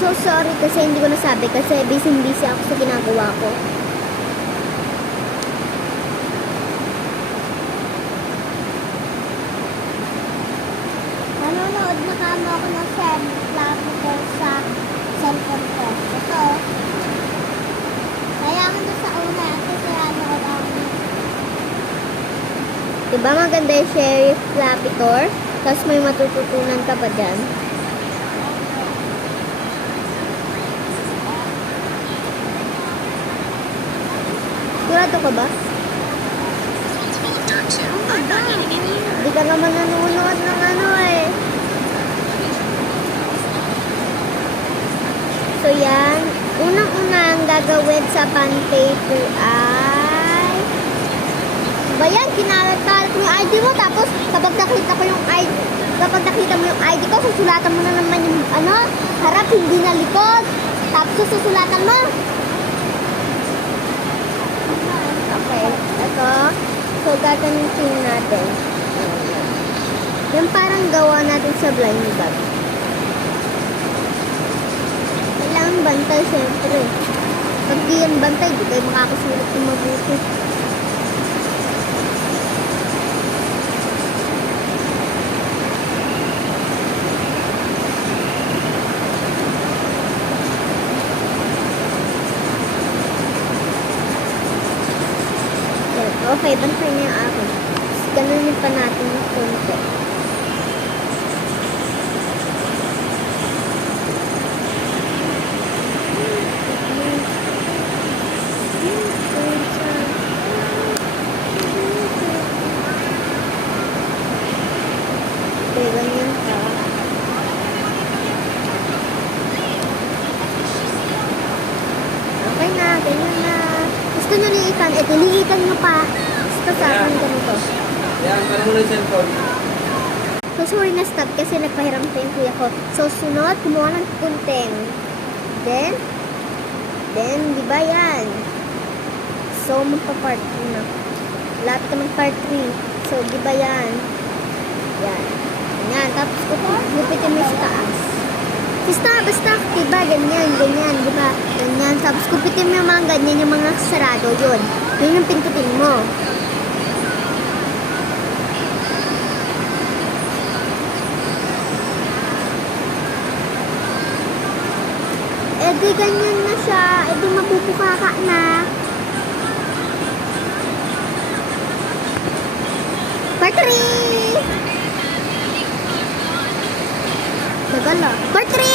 So sorry kasi hindi ko nasabi kasi busy ako sa ginagawa ko. Nanonood na kamo ako ng Flappy sa cellphone ko. Ito. Kaya ako doon sa una kasi nanonood ako. Diba maganda yung Sheriff Flappy Tour? Tapos may matututunan ka pa dyan. Sigurado ka ba? Hindi ka naman nanonood ng ano eh. So yan, unang-unang gagawin sa bond paper ay ba yan, kinakalat mo yung ID mo, tapos kapag nakita mo yung ID ko, susulatan mo na naman yung ano, harap, hindi na likod. Tapos susulatan mo. Okay, ito. So, gagamitin natin. Yung parang gawa natin sa blind bag. Kailangan bantay, syempre. Pag di yan bantay, di kayo makakasulat ng mabuti. Okay, bantay niya yung akin. Ganunin pa natin yung konti. Okay, ganyan pa. Okay na, ganyan na. Gusto nyo liitan, liitan nyo pa. Gusto sa akin ganito. Yan, parang mo na yung cellphone. So, sorry na stop kasi nagpahiram pa yung kuya ko. So, sunod, kumuha ng kunting. Then, di ba yan? So, magpa-part 2 na. Lapit ka mag-part 3. So, di ba yan? Yan. Yan. Tapos, gupitin mo sa taas. Basta, diba? Ganyan, diba? Ganyan. Tapos, gupitin mo yung mga ganyan, yung mga sarado, yun. Yun yung pintutin mo. Eh, di ganyan na siya. Eh, di mabubuka ka na. Part 3! Tagal ah. Part 3!